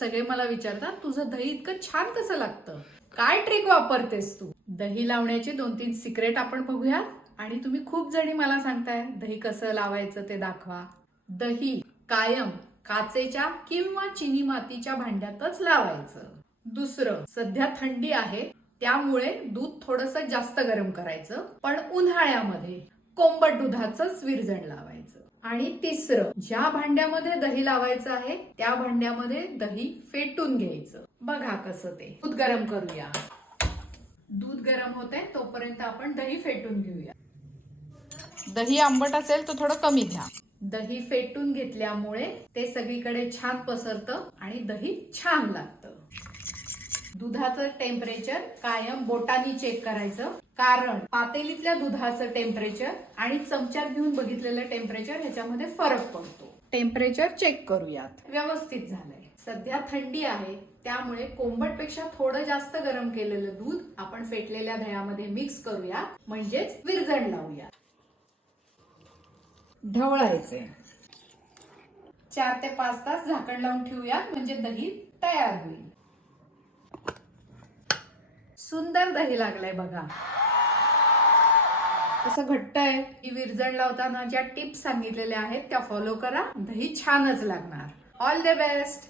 सगळे मला विचारतात तुझं दही इतकं छान कसं लागतं? काय ट्रिक वापरतेस तू? दही लावण्याचे दोन तीन सिक्रेट आपण बघूया आणि तुम्ही खूप जणी मला सांगताय दही कसं लावायचं ते दाखवा. दही कायम काचेच्या किंवा चिनी मातीच्या भांड्यातच लावायचं. दुसरं सध्या थंडी आहे त्यामुळे दूध थोडस जास्त गरम करायचं. पण उन्हाळ्यामध्ये कोंबट दुधाचंच विरजण लावायचं. आणि तिसरं ज्या भांड्यामध्ये दही लावायचं आहे त्या भांड्यामध्ये दही फेटून घ्यायचं. बघा कसं ते. दूध गरम करूया. दूध गरम होते तोपर्यंत आपण दही फेटून घेऊया. दही आंबट असेल तर थोडं कमी घ्या. दही फेटून घेतल्यामुळे ते सगळीकडे छान पसरतं आणि दही छान लागतं. दुधाचं टेम्परेचर कायम बोटानी चेक करायचं. कारण पातेलीतल्या दुधाचं टेम्परेचर आणि चमच्यात घेऊन बघितलेलं टेम्परेचर ह्याच्यामध्ये फरक पडतो. टेम्परेचर चेक करूयात. व्यवस्थित झालंय. सध्या थंडी आहे त्यामुळे कोंबटपेक्षा थोडं जास्त गरम केलेलं दूध आपण फेटलेल्या दह्यामध्ये मिक्स करूया म्हणजेच विरजण लावूया ढवळायचे चार ते पाच तास झाकण लावून ठेवूया म्हणजे दही तयार होईल. सुंदर दही लागलंय बघा. असं घट्ट आहे. की विरजण लावताना ज्या टिप्स सांगितलेल्या आहेत त्या फॉलो करा. दही छानच लागणार. All the best